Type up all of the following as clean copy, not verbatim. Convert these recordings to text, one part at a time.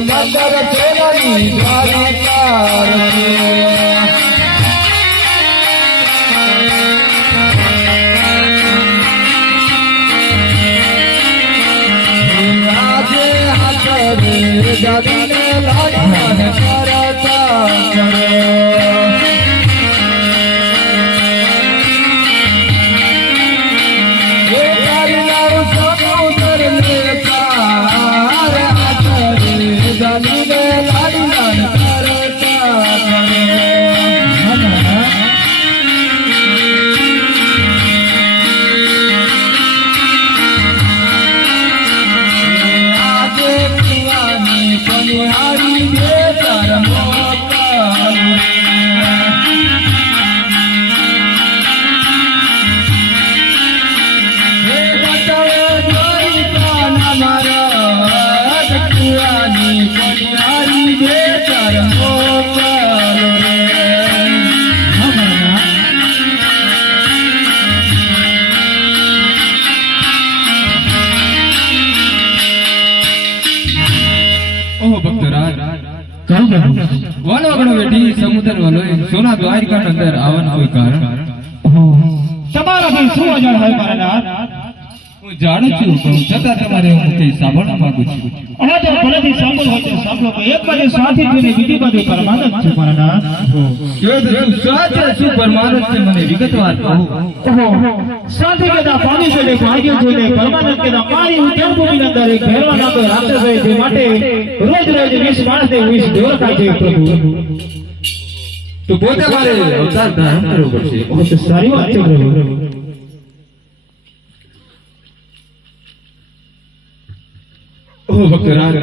મંદર ફેરવી દ્વારિકા આજે હાથ રે દાદીને લાડવાને કરતા वनो गणो बेटी समुद्र वालो सोना द्वारिका अंदर आवन कोई कारण તમારા ભાઈ શું અજાણ હોય મારા નાથ હું જાણું છું પણ છતાં તમારે હું તે સાંભળવા માંગુ છું હવે જો ભલેથી સાંભળો હોય તો સાંભળો કે એક બાજુ સાથી થઈને બીજી બાજુ પરમાનંદ છે મારા નાથ જો તું સાચે શું પરમાનંદ છે મને વિગતવાર કહો સાથી કેદા પાણી છે ભાગ્ય જોઈને પરમાનંદ કેદા મારી હું કેમ ભૂમિ અંદર એક ઘેરવા નાતો રાક્ષસ હોય છે માટે રોજ રોજ 20 માણસને 20 ઢોર ખાય છે પ્રભુ તો પોતે મારે અવતાર ધારણ કરવો પડશે ઓ તો સારી વાત છે પ્રભુ ઓ ભક્તરાજ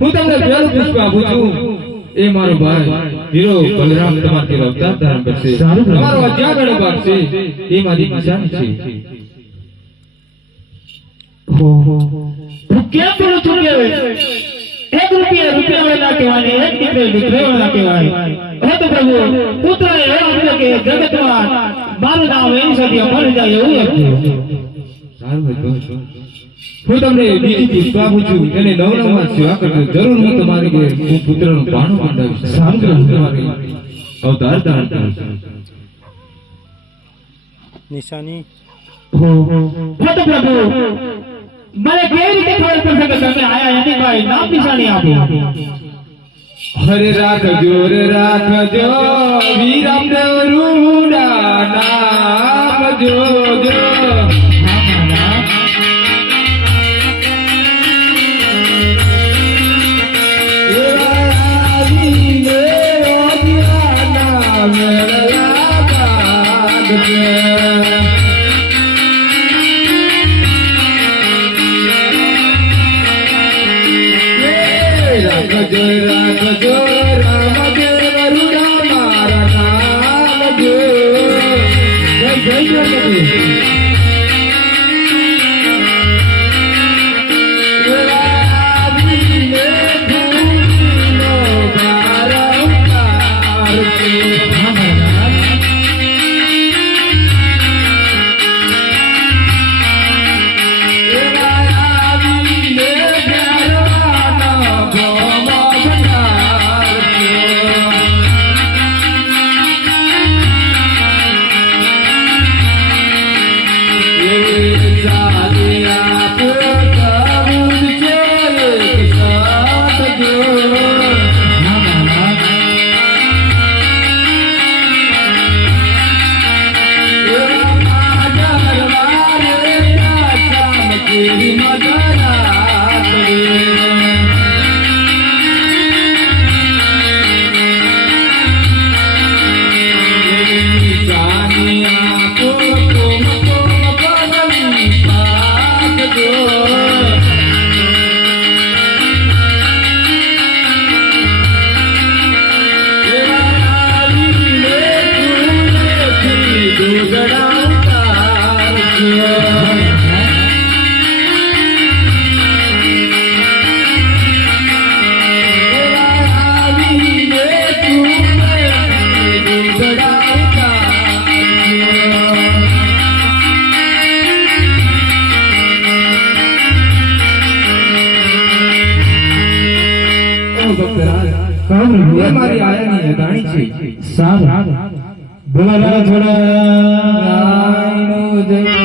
હું તમને પહેલું પુષ્પ આપું છું એ મારો ભાઈ વીરો બલરામ તમારે અવતાર ધારણ કરશે તમારો અધ્યાગણ ભાગ છે એ મારી નિશાની છે હું કેમ બોલું છું કે 1 રૂપિયા રૂપિયા વાળા કહેવાય 1 દીકરો દીકરો વાળા કહેવાય હે તો પ્રભુ પુત્ર એવો હતો કે જગતમાં મારું નામ એની સાથે અમર જાય એવું હતું સારું હતું હું તમને બીજી પુષ્પ આપું છું એને નવમાં સેવા કરજો જરૂર હું તમારી કે હું પુત્રનું પાણું માંડાવીશ સારું તમારી અવતાર ધારણ કરીશ નિશાની હે તો પ્રભુ મને કેવી રીતે ખબર પડશે કે તમે આયા એની ભાઈ નામ નિશાની આપો હરે રાખજો વીરમદેવ રૂડા નામ જોજો રાખજો રામદેવ રૂડા મારા નામ જો જય જય ભક્તરાજ કહો પ્રભુ એ મારી આયાની અદાણી છે સારું બોલા છોડા નાયનો જય